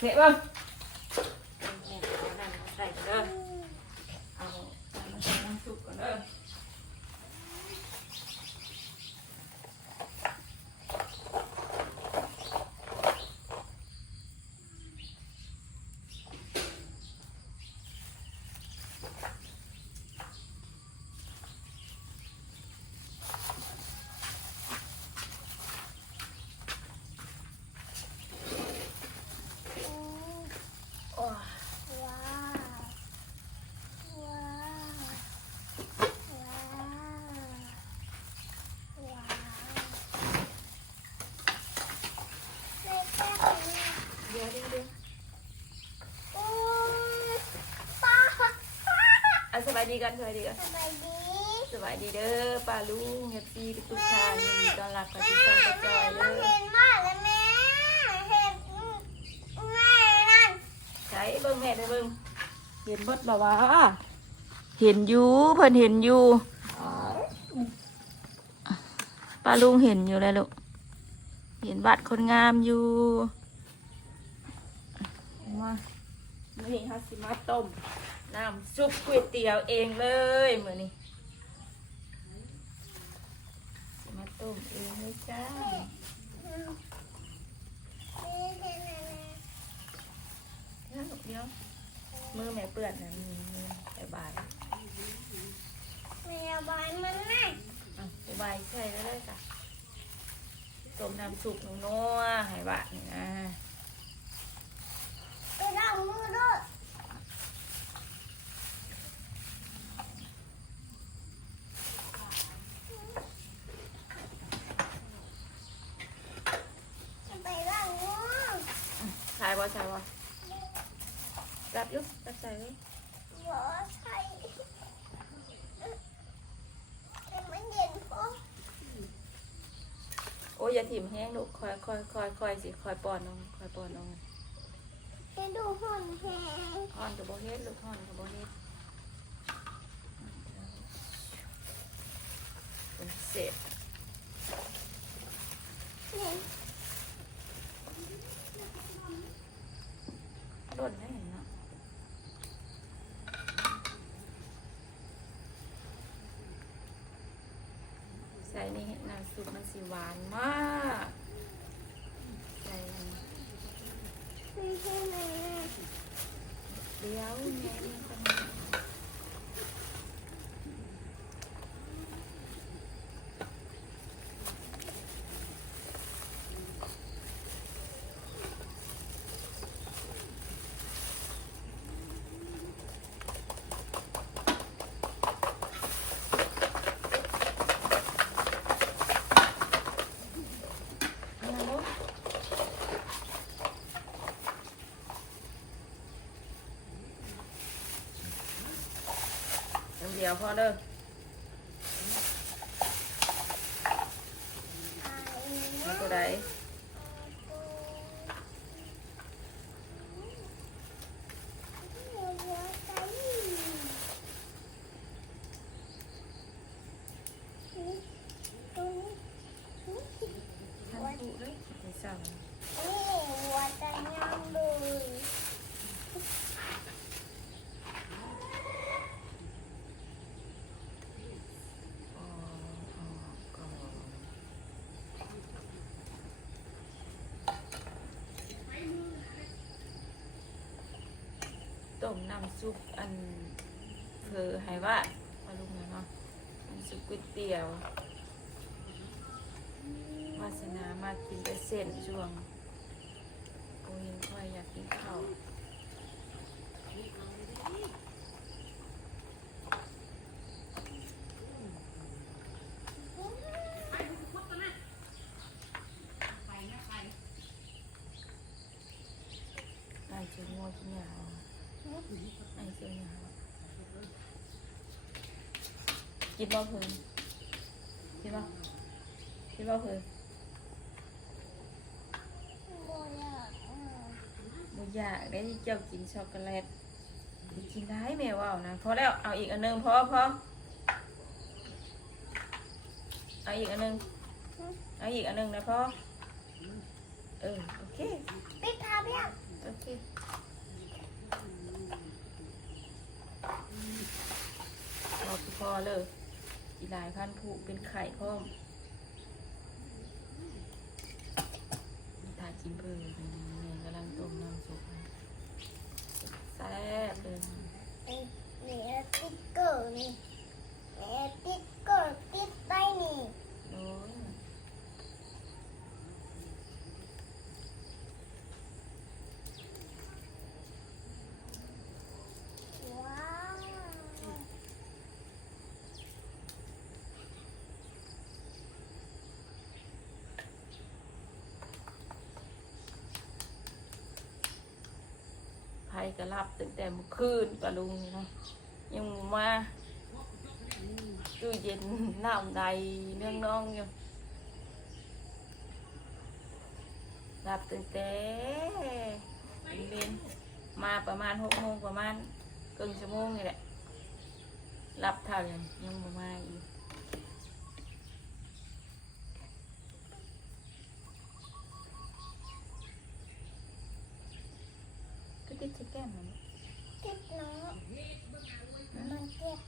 เห็นบ้างนั่นใส่กันเด้อเอามาใส่น้ำซุปก่อนเด้อสบายดีกันสบายดีกันสบายดีสบายดีเด้อป้าลุงเฮปปี้ทุกท่านยินดีต้อนรับกับทุกท่านกระจอยเลยเห็นมากเลยแม่เห็นแม่นั่นใช้เบิ้งแม่ได้เบิ้งเห็นบดบ่าวะเห็นอยู่เพิ่นเห็นอยู่ป้าลุงเห็นอยู่เลยลูกเห็นบัตรคนงามอยู่มานี่ฮะสิมาต้มน้ำซุปก๋วยเตี๋ยวเองเลยมื้อนี้สิมาต้มเองเลยจ้าเดี๋ยวมือแม่เปื้อนนะมือสบายแม่บายมันไงสบายใช่แล้วเลยจ้ะต้มน้ำซุปนัวๆให้บาดนี่นะไปล้างมือด้วยใช่ป่ะจับยุบจับใส่ไว้บ่ใช่มันเย็นพอโอ้ยอย่าถิ่มแห้งลูกคอยสิคอยป้อนน้องคอยป้อนน้องให้ดูห่อนแห้งห่อนกับโบเฮ็ดลูกห่อนกับโบเฮ็ดเป็นเศษร่นได้เห็นเนาะใส่นี่น้ำซุปมันสีหวานมากใส่เดี๋ยวแม่นี่คนเดี๋ยวพอเด้อมาตัวใดท่านผู้เลยไม่สั่งหัวใจงามเลยต้มน้ำซุปอันคือให้ว่ามาลุงเนาะน้ำซุปก๋วยเตี๋ยววาสนามากินแต่เส้นช่วงโอ้ยค่อยอยากกินข้าวไอ้เจ้างัวกินยาไอ้เจ้าหยากินบ่เพิ่นกินบ่เพิ่นบ่อยากได้เจ้ากินช็อกโกแลตกินได้แม่ว่านะพอแล้วเอาอีกอันนึงพอเอาอีกอันนึงนะพ่อโอเคปิดทาเพียงโอเค หลายพันผูกเป็นไข่พร้อมทากินเพิ่มนี่กำลังต้มน้ำซุปแซ่บเลย นี่ติ๊กเกอร์นี่ติ๊กเกอร์ติดไปนี่ โอ้ย ว้าว ไผ่ก็รับตั้งแต่เมื่อคืนปลาลุงนี่เนาะยังมาตู้เย็นน้ำใดเนื่องน้องอยู่รับตั้งแต่เย็นมาประมาณ6 โมงประมาณครึ่งชั่วโมงนี่แหละรับเท่ายังบ่มาอีกก็ติดชิคแก้มมัน ติดเนาะมันเจ็บ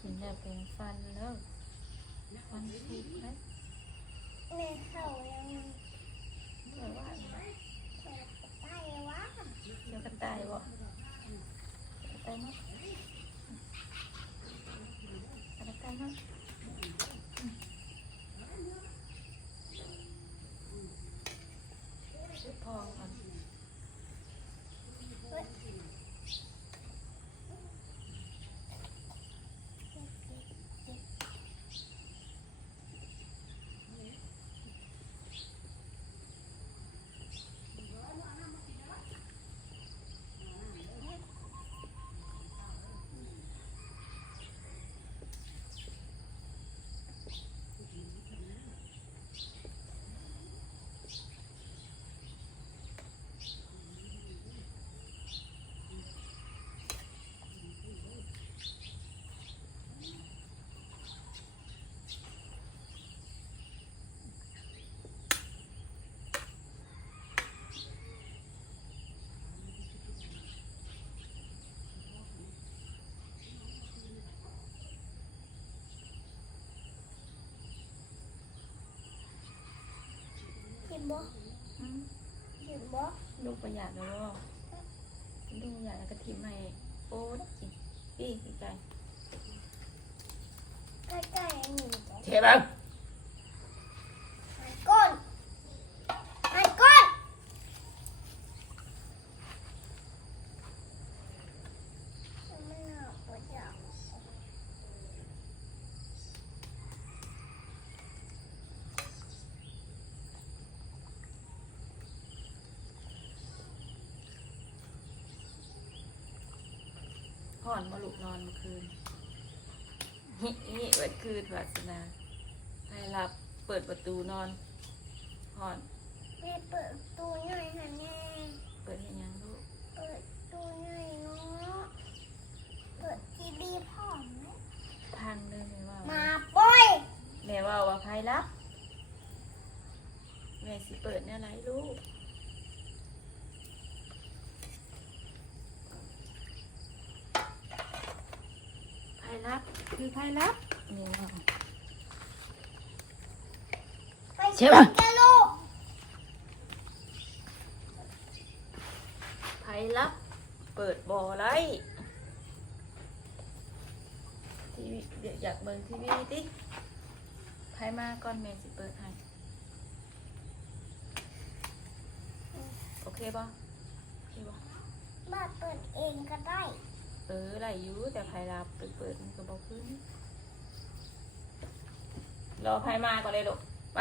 กินแล้วเป็นฟันแล้วฟันผุนะ แม่เขายัง แต่ว่า เจ็บใต้วะ เดี๋ยวกันตายบ่ตายมั้งตายมั้งพอก่อนเจ็บบ่เจ็บบ่ ลูกประหยัดแล้วบ่ลูกประหยัดแล้วก็ทิมให้โอ๊ตสิปี้ใจ ใกล้ๆนี่ เทบัง หันก้นหันก้นมันหนาวปวดจัง ห่อนมาลุกนอนเมื่อคืนฮิเปิดคืนวาสนาให้หลับเปิดประตูนอนห่อน แม่เปิดตู้หน่อยค่ะแม่ เปิดให้ยังลูก เปิดตู้หน่อยเนาะเปิดทีวีพร้อมไหม พังเลยแม่ว่า มาป่อย แม่ว่าว่าใครรับแม่สิเปิดเนี่ยไรลูกใครรับคือใครรับแม่ว่า ไปเชื่อกันลูก ใครรับเปิดบ่อไรทีวีเดี๋ยวอยากเบิ่งทีวีดิใครมาก่อนแม่สิเปิดให้โอเคป่ะโอเคป่ะ มาเปิดเองก็ได้ ไรอยู่แต่ใครรับไปเปิดมันก็บอกขึ้นรอใครมาก่อนเลยลูกไป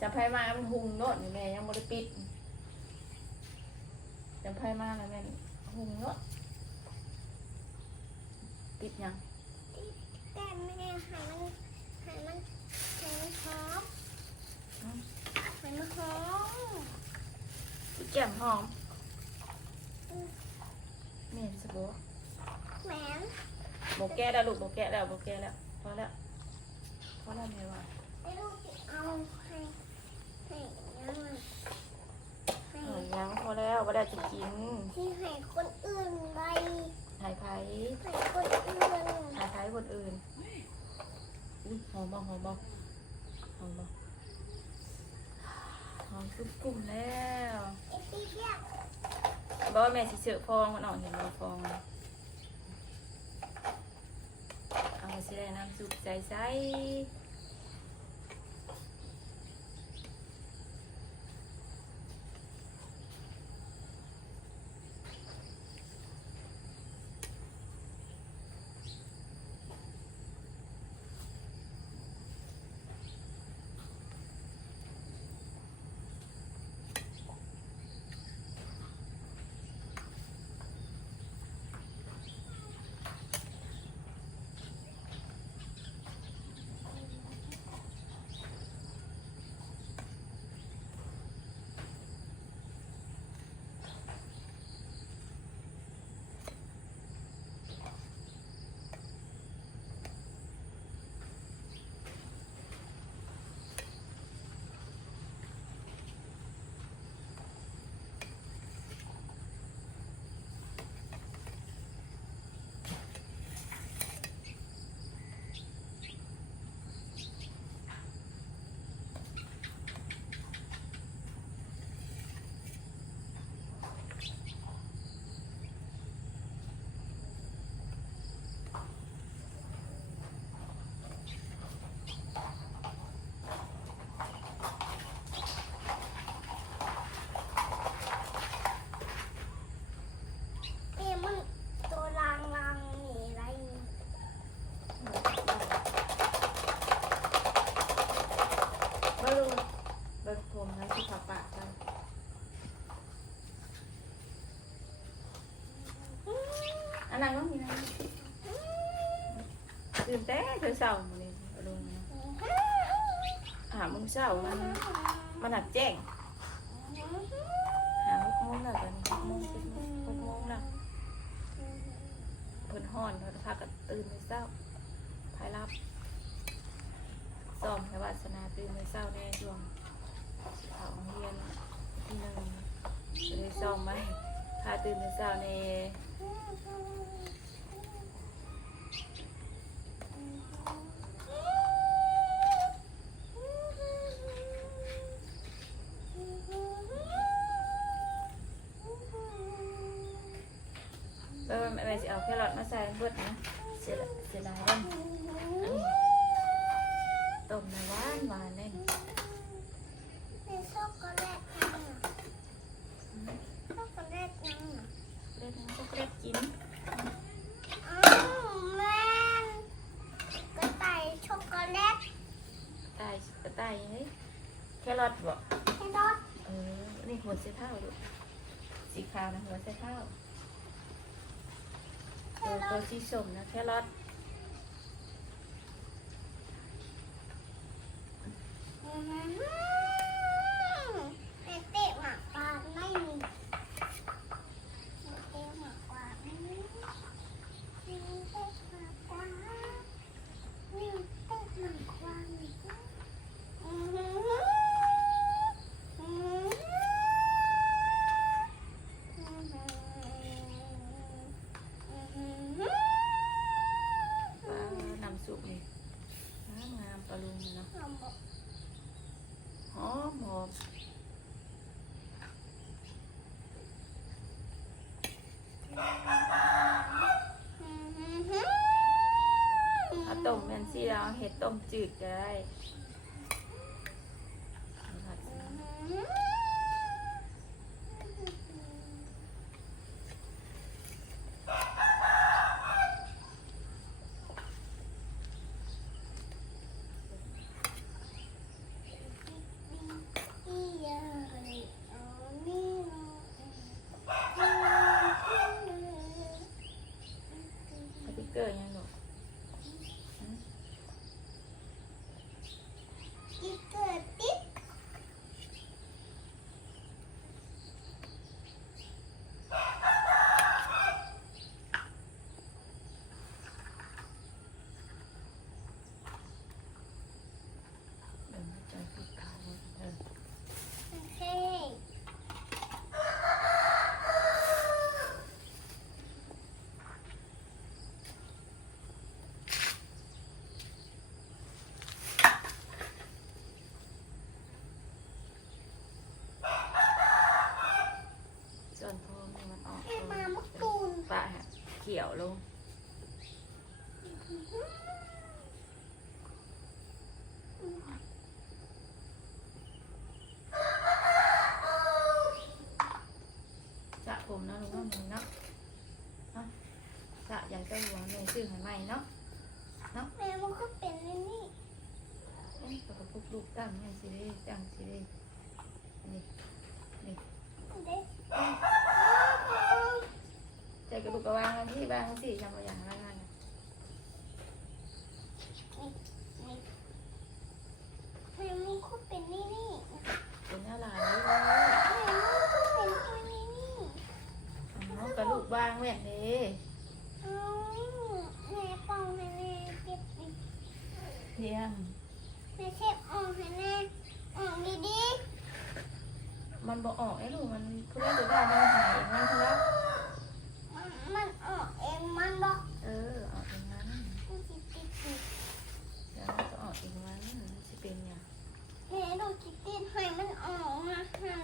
จะใครมามันหุงโน่นนี่แม่ยังไม่ได้ปิดจะใครมาแล้วแม่หุงโน่นปิดยัง แต่แม่ให้มันหอมให้มันหอม ปิดแก้มหอมแม่สบู่ แหม โบแก้แล้วลูกโบแก้แล้วโบแก้แล้วพอแล้วพอแล้วแม่ว่า ไอ้ลูกที่เอาให้ยังไงให้ ยังพอแล้วว่าได้จะกิน ที่ให้คนอื่นไป หายไผ่ ให้คนอื่น คนอื่นอุ๊ยหอมบ่หอมบ่หอมบ่หอมกุ้มกุ้มแล้ว ไอ้ตีเรียก บอกว่าแม่สิเสือฟองมันออกเห็นบ่ฟองเอาสิได้น้ำซุปใส่ เอ้มันตัวลางลางหนีอะไรนี่ ๆมาลูกเบิกผมนะที่ผักปากกัน อันนั้นก็มีนะตื่นเต้นเธอเศร้าหมดเลยเอาลงนะมึงเศร้ามันหนักแจ้ง6 โมงแล้วตอนนี้6 โมง7 โมง6 โมงแล้วเพิ่นฮ้อนเพิ่นพากันตื่นเศร้าภายรับซ้อมให้วาสนาตื่นเศร้าแน่ช่วงเขาโรงเรียนที่1จะได้ซ้อมไหมพาตื่นเศร้าแน่ แม่จะเอาแครอทมาใส่เบิดนะเสียดายกันต้มในหวานเลย เป็นช็อกโกแลตยังน่ะช็อกโกแลตยังน่ะ เล่นน้ำก็เล็ดกิน อ้าวแม่นกระต่ายช็อกโกแลต กระต่ายเฮ้ยแครอทบอก ให้รส นี่หัวเส้เท้าดูสีขาวนะหัวเส้เท้าตัวสีส้มนะแครอท ไอ้เตะหมากปลาไม่มีไอ้เตะหมากปลาไม่มีไอ้เตะหมากปลานี่เตะหมากปลาไม่มีน้ำซุปนี่งามปลาลุงเนาะหอมต้มแมนซี่แล้วเห็ดต้มจืดก็ได้สติ๊กเกอร์ยังหนู ขียวลงสระผมเนาะลุงว่ามึงเนาะสระอยากจะหัวเมย์ซื้อให้ใหม่เนาะ แม่มันก็เป็นนี่นี่ กับพวกลูกตั้งนี่สิเด้ตั้งสิเด้นี่ เด็ก ใจกระดูกกระวางที่วางสิจำมาอย่างละงาน แม่มันก็เป็นนี่นี่ เป็นเนื้อลาย แม่มันก็เป็นตัวนี่นี่ น้องกระดูกวางแหวนเด้ แม่ปองให้แม่เก็บ เพียง แม่เช็ดออกให้แม่ออกดี มันบอกออกไอ้ลูกมันเพื่อนจะได้มันหายมันครับ ๆมันออกเองมันบอก ออกอย่างนั้น มันติดติด เดี๋ยวมันจะออกเองมันจะเป็นอย่าง แม่ดูติดติดให้มันออกมาหัน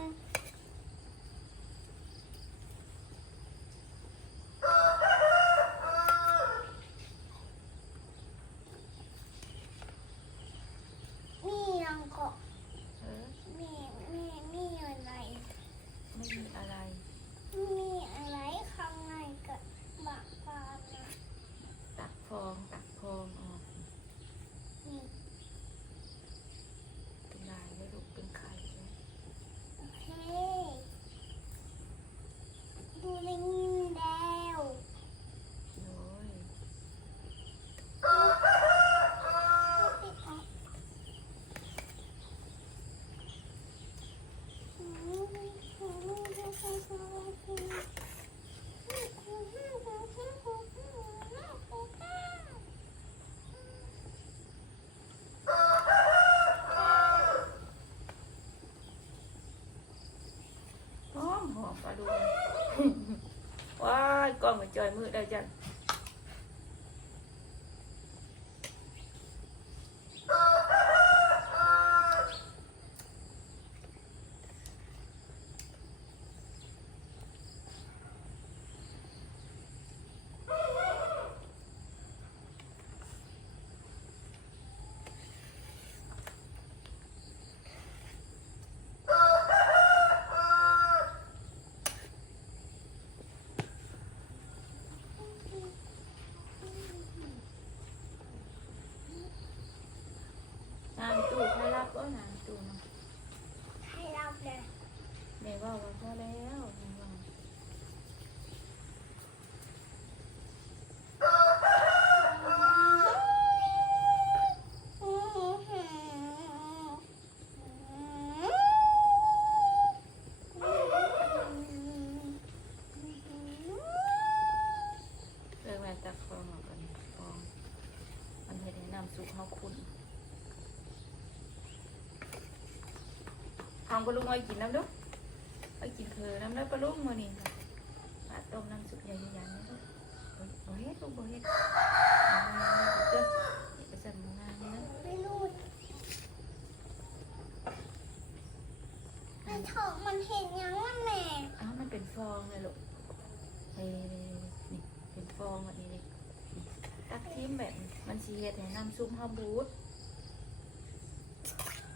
มีรังเกาะมีอะไร ไม่มีอะไร มีอะไรข้างในกับบักปลานะ ตักพองออก นี่ เป็นลายเลยลูกเป็นไข่ โอเคดูในนี้แล้ว โอ้ย ติดออกหอมปลาดูว้ายกล้องมันจอยมือได้จังน้ำตู้ให้รับก็น้ำตู้เนาะ ให้รับเลย แม่ว่าพอแล้วแม่ว่า แม่ตักฟองออกก่อนฟองมันให้ได้น้ำซุปเขาขุ่นทำปลาลุงไว้กินน้ำด้วยไปกินเธอน้ำได้ปลาลุงมานี่ค่ะปลาต้มน้ำซุปใหญ่ๆนี่ด้วยโอ้ยลูกโบเฮ็ดเด้อไปสั่งงานนี่นะ ไม่รู้ในท้องมันเห็นยังว่าแม่ อ้าวมันเป็นฟองเลยลูกนี่เป็นฟองแบบนี้ตักทิมแบบมันสีเฮ็ดให้น้ำซุปเขาบูด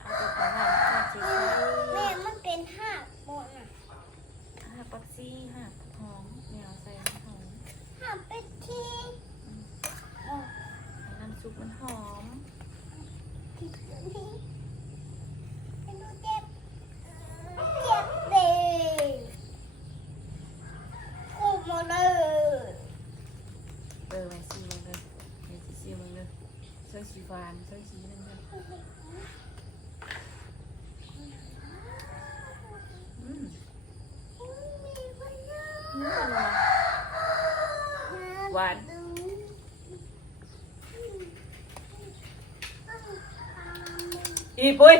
เอาไปทำน้ำชีส แม่มันเป็นหักบนอ่ะ หักปักซี่หักหอมเหนียวใส่น้ำหอม หักไปที่โอ้ ให้น้ำซุปมันหอม ที่นี่เป็นดูเจ็บเลยโอ้มาเลย แม่ซีมันเลยแม่ซีมันเลยใส่สีฟ้าใส่สีนั่นเลยอืมหวานอีปุ้ย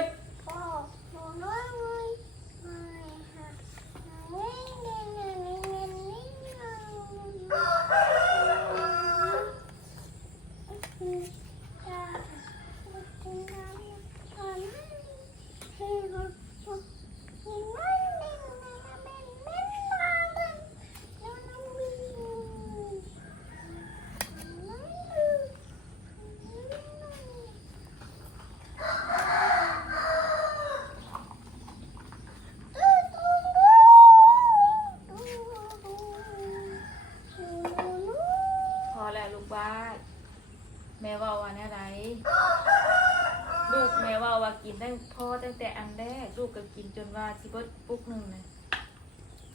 ก็กินจนว่าสิเบิดปุกหนึ่งเลย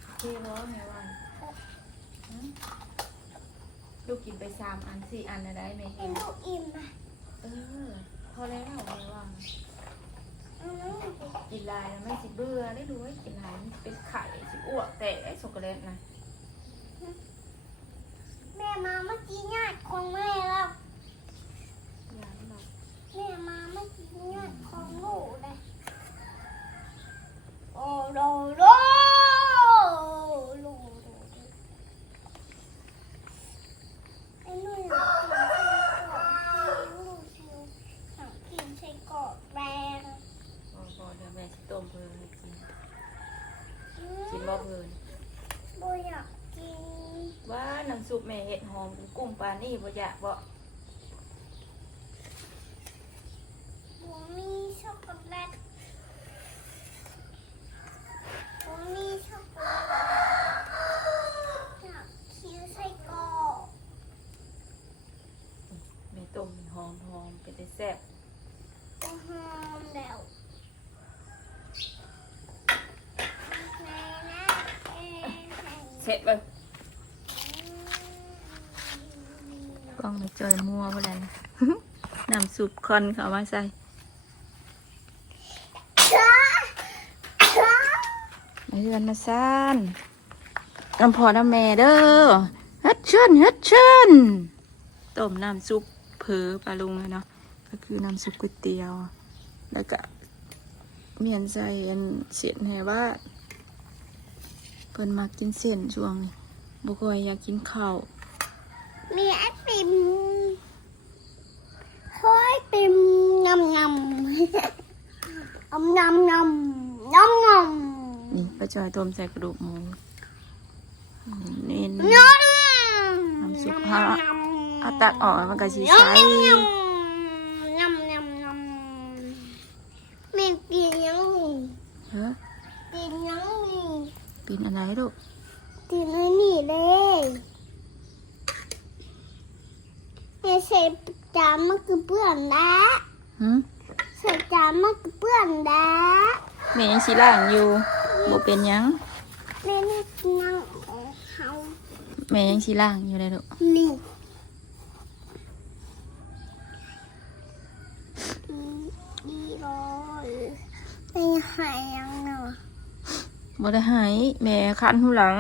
โอเคบ่แม่ว่าลูกกินไป3 อัน 4 อันได้ไหม เป็นลูกอิ่มนะ พอแล้วแม่ว่า อืม กินลายแล้วไม่สิเบื่อได้รู้ว่ากินลายมันเป็นไข่สิอ้วกแต่ไอ้ช็อกโกแลตนะ แม่มาเมื่อกี้ญาติของแม่แล้ว อย่างนั้นหรอก แม่มาเมื่อกี้ญาติของลูกเลยโอ้โดโดลูไอ้นุ่นกินไส้กรอกแดง พอเดี๋ยวแม่สิต้มเพลินให้กินกินบ่เพลิน โบอยากกิน ว่าน้ำซุปแม่เห็ดหอมกุ้งปลานี่บ่อยากบ่ โบมีช็อกโกแลตโบมีช็อกโกแลตอยากกินไส้กรอก แม่ต้มหอมเป็นได้แซ่บ หอมแล้วแม่นะเอ๊ะ เสร็จเลยกล้องไม่จอยมัวบ่แล้วนะ น้ำซุปคอนเขามาใส่ ช้าช้า มาเฮือนมาซ่านน้ำพอน้ำแม่เด้อฮัดเชิญต้มน้ำซุปเผลอปลาลุงเลยเนาะก็คือน้ำซุปก๋วยเตี๋ยวแล้วก็เมียนใส่อันเส้นให้ว่าเพิ่นมักกินเส้นช่วงนี้บ่ค่อยอยากกินข้าว มีไอติมเฮ้ยติมยำยำยำยำยำยำยำ นี่ป้าจอยต้มใส่กระดูกหมูเน้น ยำ น้ำซุปฮะเอาตักออกมันก็สิใส ยำยำยำแม่กินยังนี่ เฮ้อ กินยังนี่ ปีนอะไรลูก กินอันนี้เลยแม่ใส่จานมันคือเปื้อนแล้ว หึ ใส่จานมันคือเปื้อนแล้ว แม่ยังสิล้างอยู่บ่เป็นหยัง แม่นี่นั่งของเขา แม่ยังสิล้างอยู่เลยลูก นี่ดีเลยไม่หายยังเนาะ บ่ได้หายแม่คันหูหลัง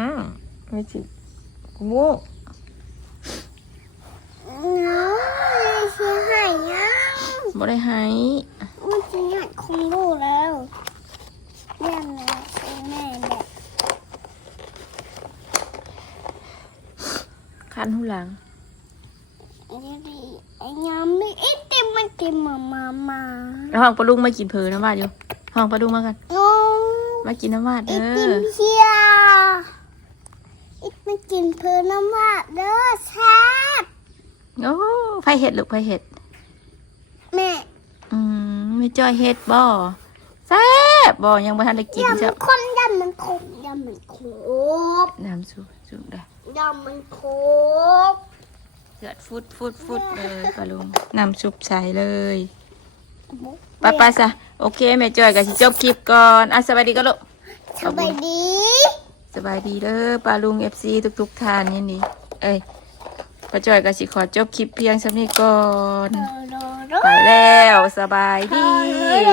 ไม่สิกูโง่ เนาะไม่ใช่หายยัง บ่ได้หาย มันจะหยาดคงรู้แล้วเรียนนะใช่แม่แบบ คันหูหลัง ดีไอ้ยามไม่ไอ้เต็มมันเต็มมา แล้วห้องปลาลุงมากินเผลอน้ำวาดอยู่ห้องปลาลุงมากัน โอ้ มากินน้ำวาด ไอ้ เด้ ติม อ เชียไอ้มันกินเพลินน้ำว่าเด้อแซ่บ โอ้ไผเห็ดลูกไผเห็ด แม่ ไม่จอยเห็ดบ่แซ่บบ่ยังบ่ทันได้กิน ยำ จ้ะ มันข้นยำมันขมยำมันครบ น้ำซุปได้ ยำมันครบ เดือดฟุดเลยปลาลุงน้ำซุปใส่เลยไปซะโอเคแม่จอยก็สิจบคลิปก่อนสวัสดีก็ลูก สบายดี สบายดีเด้อปลาลุง FC ทุกท่านนี่นี่ป้าจอยก็สิขอจบคลิปเพียงสำนี้ก่อน โดโดโด ไปแล้วสบายดี โด